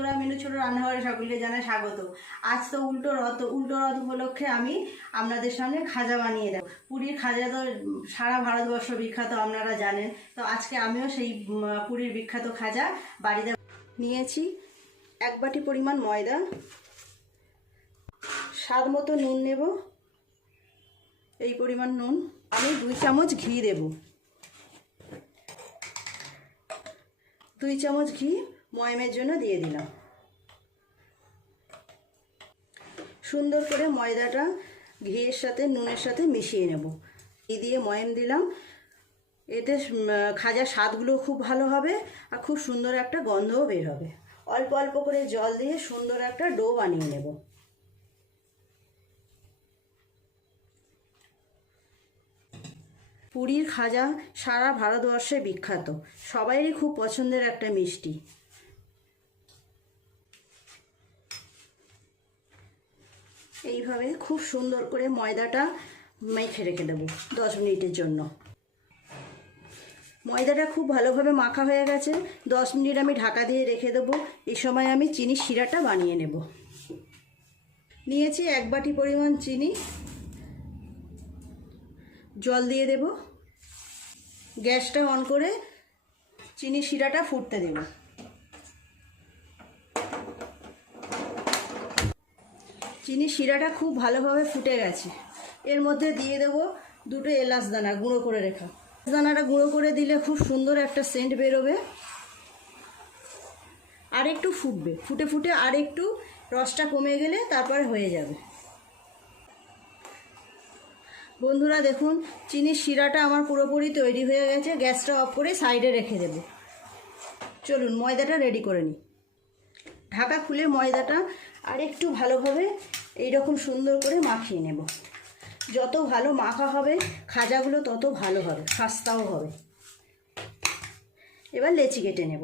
বন্ধুরা, মেনু ছোট রান্নাঘরে সকলকে জানাই স্বাগত। আজ তো উল্টো রথ উপলক্ষে আমি আপনাদের সামনে খাজা বানিয়ে দেব। পুরীর খাজা তো সারা ভারতবর্ষ বিখ্যাত, আপনারা জানেন। তো আজকে আমিও সেই পুরীর বিখ্যাত খাজা বাড়িতে নিয়েছি। 1 বাটি পরিমাণ ময়দা, স্বাদ মতো নুন নেব, এই পরিমাণ নুন। আমি 2 চামচ ঘি দেব, 2 চামচ ঘি ময়মের জন্য দিয়ে দিলাম। সুন্দর করে ময়দাটা ঘিয়ের সাথে নুনের সাথে মিশিয়ে নেব। ঘি দিয়ে ময়ম দিলাম, এতে খাজার স্বাদগুলো খুব ভালো হবে আর খুব সুন্দর একটা গন্ধও বের হবে। অল্প অল্প করে জল দিয়ে সুন্দর একটা ডো বানিয়ে নেব। পুরীর খাজা সারা ভারতবর্ষে বিখ্যাত, সবাইরই খুব পছন্দের একটা মিষ্টি। এইভাবে খুব সুন্দর করে ময়দাটা মেখে রেখে দেবো 10 মিনিটের জন্য। ময়দাটা খুব ভালোভাবে মাখা হয়ে গেছে, 10 মিনিট আমি ঢাকা দিয়ে রেখে দেবো। এই সময় আমি চিনির শিরাটা বানিয়ে নেব। নিয়েছি 1 বাটি পরিমাণ চিনি, জল দিয়ে দেব। গ্যাসটা অন করে চিনির শিরাটা ফুটতে দেব। চিনির শিরাটা খুব ভালোভাবে ফুটে গেছে। এর মধ্যে দিয়ে দেব 2টো এলাচ দানা গুঁড়ো করে রেখা। দানাটা গুঁড়ো করে দিলে খুব সুন্দর একটা সেন্ট বেরোবে। আর একটু ফুটবে, ফুটে ফুটে আর একটু রসটা কমে গেলে তারপরে হয়ে যাবে। বন্ধুরা দেখুন, চিনির শিরাটা আমার পুরোপুরি তৈরি হয়ে গেছে। গ্যাসটা অফ করে সাইডে রেখে দেব। চলুন ময়দাটা রেডি করে নিই। ঢাকা খুলে ময়দাটা আর একটু ভালোভাবে এইরকম সুন্দর করে মাখিয়ে নেব। যত ভালো মাখা হবে খাজাগুলো তত ভালো হবে, খাস্তাও হবে। এবার লেচি কেটে নেব।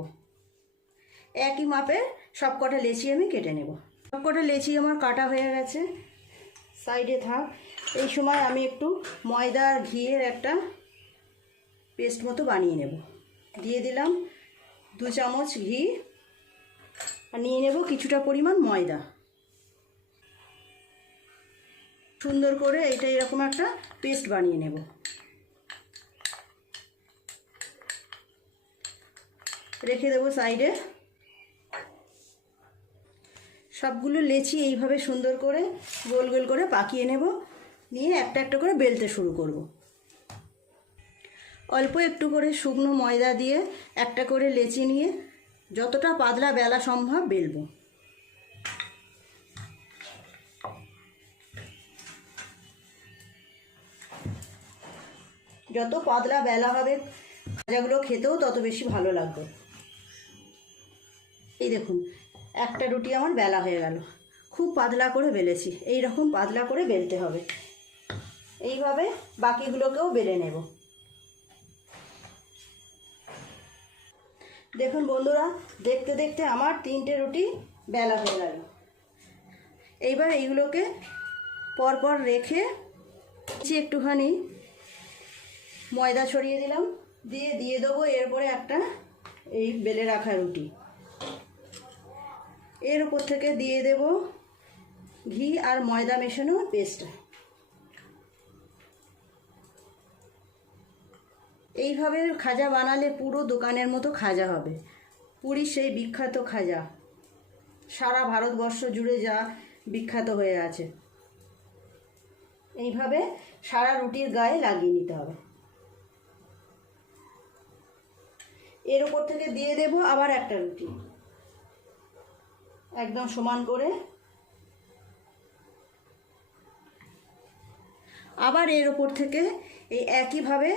একই মাপের সব কটা লেচি আমি কেটে নেব। সব কটা লেচি আমার কাটা হয়ে গেছে, সাইডে থাক। এই সময় আমি একটু ময়দা আর ঘিয়ের একটা পেস্ট মতো বানিয়ে নেব। দিয়ে দিলাম 2 চামচ ঘি আর নিয়ে নেব কিছুটা পরিমাণ ময়দা। সুন্দর করে এটা এরকম একটা পেস্ট বানিয়ে নেব। রেখে দেবো সাইডে। সবগুলো লেচি এইভাবে সুন্দর করে গোল গোল করে পাকিয়ে নেব। নিয়ে একটা একটা করে বেলতে শুরু করব। অল্প একটু করে শুকনো ময়দা দিয়ে একটা করে লেচি নিয়ে যতটা পাতলা বেলা সম্ভব বেলবো। যত পাতলা বেলা হবে খাজাগুলো খেতেও তত বেশি ভালো লাগবে। এই দেখুন, একটা রুটি আমার বেলা হয়ে গেল। খুব পাতলা করে বেলেছি, এই রকম পাতলা করে বেলতে হবে। এইভাবে বাকিগুলোকেও বেলে নেব। দেখুন বন্ধুরা, দেখতে দেখতে আমার 3টে রুটি বেলা হয়ে গেল। এইবার এইগুলোকে পরপর রেখে একটুখানি ময়দা ছড়িয়ে দিলাম, দিয়ে দেবো এরপরে একটা এই বেলে রাখা রুটি। এর উপর থেকে দিয়ে দেব ঘি আর ময়দা মেশানো পেস্টটা। এইভাবে খাজা বানালে পুরো দোকানের মতো খাজা হবে। পুরীর সেই বিখ্যাত খাজা সারা ভারতবর্ষ জুড়ে যা বিখ্যাত হয়ে আছে। এইভাবে সারা রুটির গায়ে লাগিয়ে নিতে হবে। এর উপর থেকে দিয়ে দেব আবার একটা রুটি, একদম সমান করে। আবার এর উপর থেকে এই একইভাবে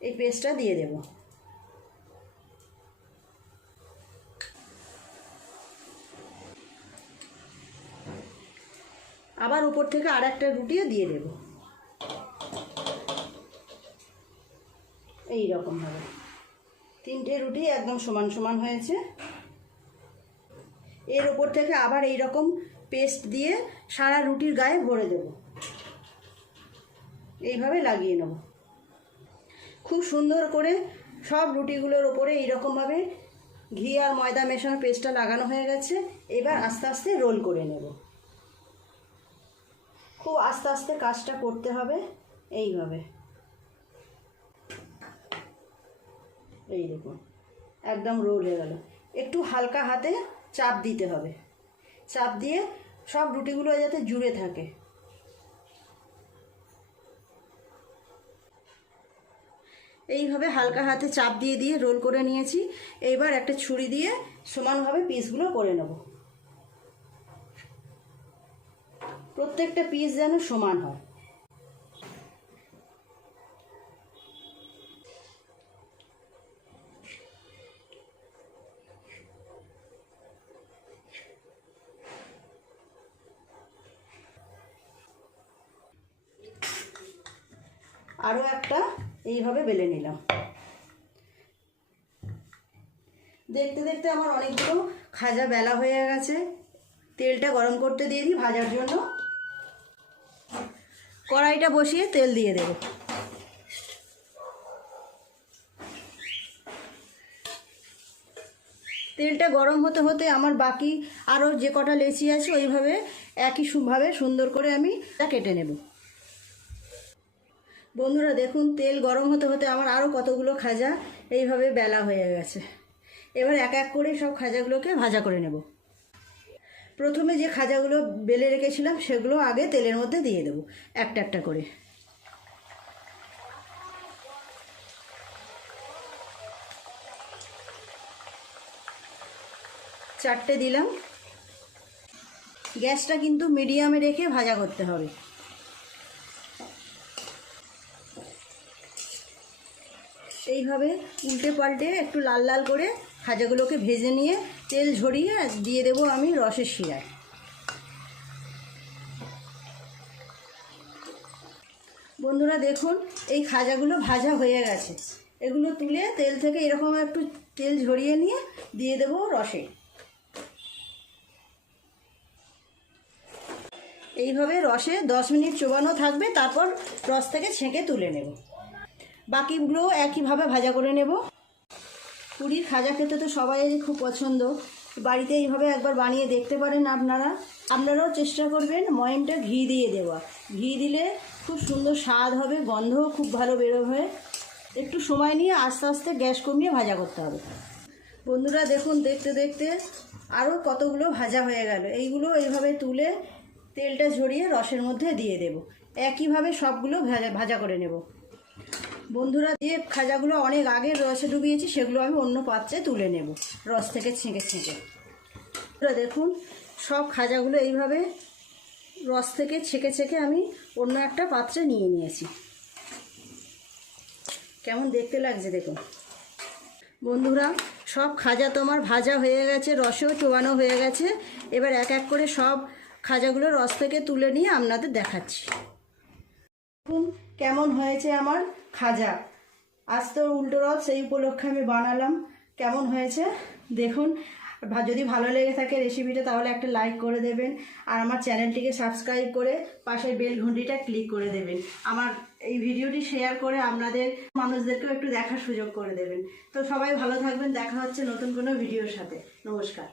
এই পেস্টটা দিয়ে দেব। আবার উপর থেকে আর একটা রুটিও দিয়ে দেব। এই রকমভাবে 3টে রুটি একদম সমান সমান হয়েছে। এর উপর থেকে আবার এই রকম পেস্ট দিয়ে সারা রুটির গায়ে ভরে দেব। এইভাবে লাগিয়ে নেব। খুব সুন্দর করে সব রুটিগুলোর ওপরে এইরকমভাবে ঘি আর ময়দা মেশানো পেস্টটা লাগানো হয়ে গেছে। এবার আস্তে আস্তে রোল করে নেব। খুব আস্তে আস্তে কাজটা করতে হবে, এইভাবে। এই দেখুন একদম রোল হয়ে গেল। একটু হালকা হাতে চাপ দিতে হবে, চাপ দিয়ে সব রুটিগুলো যাতে জুড়ে থাকে। এইভাবে হালকা হাতে চাপ দিয়ে দিয়ে রোল করে নিয়েছি। এইবার একটা ছুরি দিয়ে সমানভাবে পিসগুলো করে নেব। প্রত্যেকটা পিস যেন সমান হয়। আরও একটা এইভাবে বেলে নিলাম। দেখতে দেখতে আমার অনেকগুলো খাজা বেলা হয়ে গেছে। তেলটা গরম করতে দিয়ে দিই ভাজার জন্য। কড়াইটা বসিয়ে তেল দিয়ে দেব। তেলটা গরম হতে হতে আমার বাকি আরও যে কটা লেচি আছে ওইভাবে একইভাবে সুন্দর করে আমি কেটে নেব। বন্ধুরা দেখুন, তেল গরম হতে হতে আমার আরও কতগুলো খাজা এইভাবে বেলা হয়ে গেছে। এবার এক এক করে সব খাজাগুলোকে ভাজা করে নেব। প্রথমে যে খাজাগুলো বেলে রেখেছিলাম সেগুলো আগে তেলের মধ্যে দিয়ে দেব একটা একটা করে। চারটে দিলাম। গ্যাসটা কিন্তু মিডিয়ামে রেখে ভাজা করতে হবে। এইভাবে উল্টে পাল্টে একটু লাল লাল করে খাজাগুলোকে ভেজে নিয়ে তেল ঝরিয়ে দিয়ে দেব আমি রসের শিরায়। বন্ধুরা দেখুন, এই খাজাগুলো ভাজা হয়ে গেছে। এগুলো তুলে তেল থেকে এরকম একটু তেল ঝরিয়ে নিয়ে দিয়ে দেব রসে। এইভাবে রসে 10 মিনিট চোবানো থাকবে, তারপর রস থেকে ছেঁকে তুলে নেব। বাকিগুলো একইভাবে ভাজা করে নেব। পুরীর খাজা খেতে তো সবাইয়েরই খুব পছন্দ। বাড়িতে এইভাবে একবার বানিয়ে দেখতে পারেন আপনারাও চেষ্টা করবেন ময়মটা ঘি দিয়ে দেওয়া। ঘি দিলে খুব সুন্দর স্বাদ হবে, গন্ধও খুব ভালো বেরোবে। একটু সময় নিয়ে আস্তে আস্তে গ্যাস কমিয়ে ভাজা করতে হবে। বন্ধুরা দেখুন, দেখতে দেখতে আরও কতগুলো ভাজা হয়ে গেল। এইগুলো এইভাবে তুলে তেলটা ঝরিয়ে রসের মধ্যে দিয়ে দেব। একইভাবে সবগুলো ভাজা করে নেব। বন্ধুরা, যে খাজাগুলো অনেক আগে রসে ডুবিয়েছি সেগুলো আমি অন্য পাত্রে তুলে নেব রস থেকে ছেঁকে ছেঁকে। দেখুন, সব খাজাগুলো এইভাবে রস থেকে ছেঁকে ছেঁকে আমি অন্য একটা পাত্রে নিয়ে নিয়েছি। কেমন দেখতে লাগছে দেখুন। বন্ধুরা, সব খাজা তোমার ভাজা হয়ে গেছে, রসেও চোবানো হয়ে গেছে। এবার এক এক করে সব খাজাগুলো রস থেকে তুলে নিয়ে আপনাদের দেখাচ্ছি। দেখুন কেমন হয়েছে আমার খাজা। আজ তো উল্টো রথ, সেই উপলক্ষে আমি বানালাম। কেমন হয়েছে দেখুন। যদি ভালো লেগে থাকে রেসিপিটা তাহলে একটা লাইক করে দেবেন, আর আমার চ্যানেলটিকে সাবস্ক্রাইব করে পাশের বেল ঘন্টিটা ক্লিক করে দেবেন। আমার এই ভিডিওটি শেয়ার করে আপনাদের মানুষদেরকেও একটু দেখার সুযোগ করে দেবেন। তো সবাই ভালো থাকবেন। দেখা হচ্ছে নতুন কোনো ভিডিওর সাথে। নমস্কার।